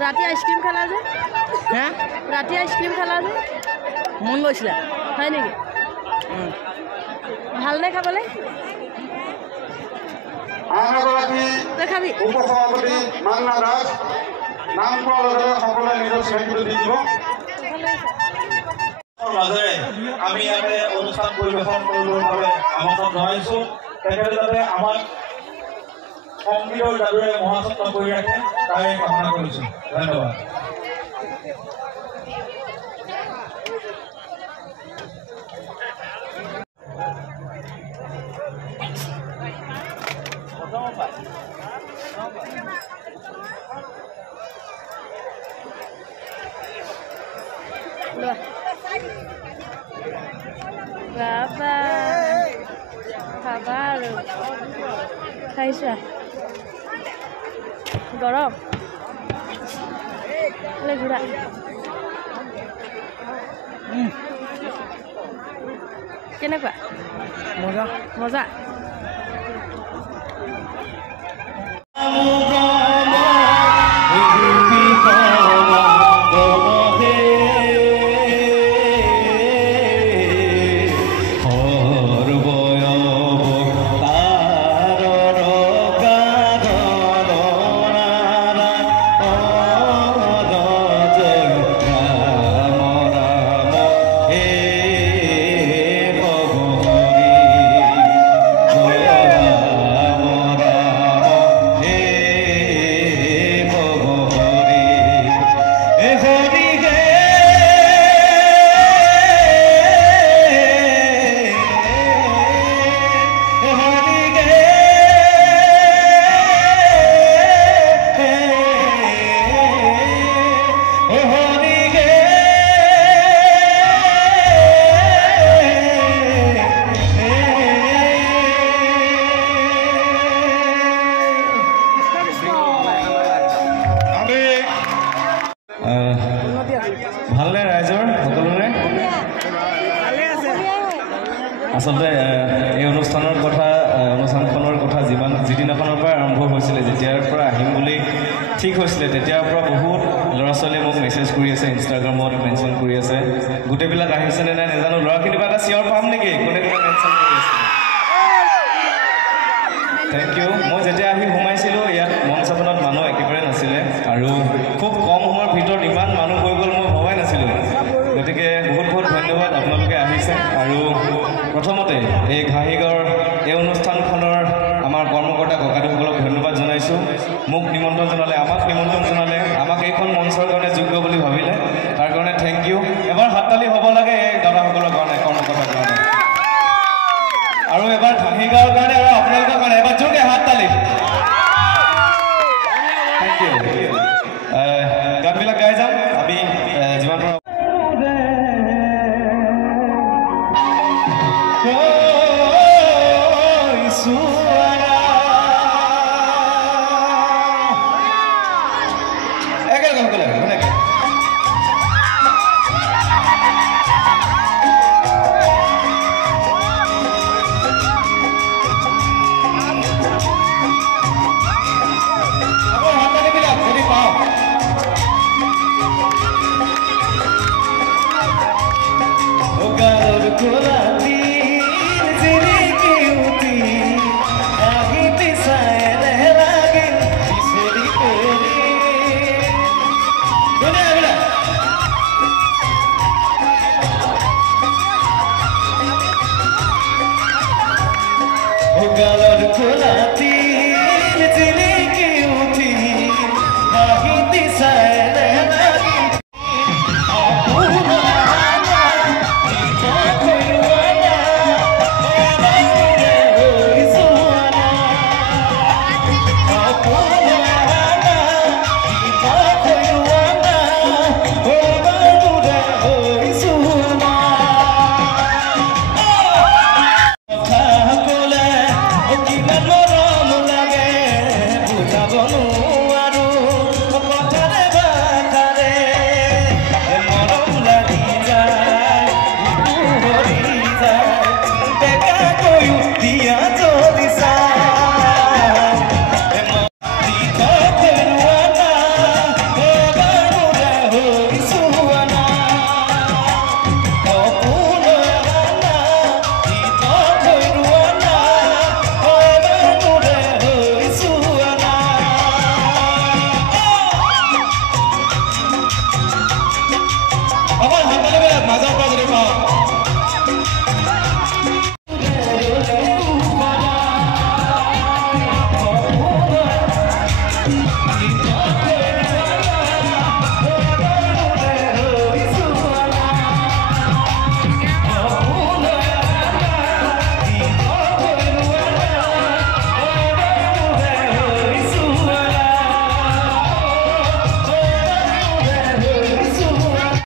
ৰাতি আইসক্ৰীম খালা যে ৰাতি আইসক্ৰীম খালা যে মন গৈছিলা হয় নেকি ভালনে খাবলৈ দেখাবি উপসভাপতি মান্না দাস নাম কোৱাৰ লগে লগে সকলোৱে নিজৰ চিনাকিটো দি দিব মাজেৰে আমি ইয়াতে অনুষ্ঠান পৰিৱেশন কৰিবৰ বাবে আমন্ত্ৰণ জনাইছোঁ তেখেতে যাতে আমাক সংগীতৰ যাদুৰে মহাচত্ব কৰি ৰাখে তাৰে কামনা কৰিছোঁ ধন্যবাদ বাবা খাবা আৰু খাইছা গৰম ঘূৰা কেনেকুৱা মজা মজা ভালনে ৰাইজৰ সকলোৰে আচলতে এই অনুষ্ঠানখনৰ কথা যিদিনাখনৰ পৰা আৰম্ভ হৈছিলে যেতিয়াৰ পৰা আহিম বুলি ঠিক হৈছিলে তেতিয়াৰ পৰা বহুত ল'ৰা ছোৱালীয়ে মোক মেছেজ কৰি আছে ইনষ্টাগ্ৰামত মেনশ্যন কৰি আছে গোটেইবিলাক আহিছেনে নাই নাজানো ল'ৰাখিনি কিবা এটা চিয়ৰ পাম নেকি কোনে কোনে মেনশ্যন কৰি আছে থেংক ইউ মই যেতিয়া আহি সোমাইছিলোঁ ইয়াত মঞ্চখনত মানুহ একেবাৰে নাছিলে আৰু খুব কম সময়ৰ ভিতৰত ইমান মানুহ হৈ গ'ল মই ভবাই নাছিলোঁ গতিকে বহুত বহুত ধন্যবাদ আপোনালোকে আহিছে আৰু প্ৰথমতে এই ঘাঁহিগড় এই অনুষ্ঠানখনৰ আমাৰ কৰ্মকৰ্তা ককাদেউসকলক ধন্যবাদ জনাইছোঁ মোক নিমন্ত্ৰণ জনালে আমাক নিমন্ত্ৰণ জনালে আমাক এইখন মঞ্চৰ কাৰণে যোগ্য বুলি ভাবিলে তাৰ কাৰণে থেংক ইউ এবাৰ হাততালি হ'ব লাগে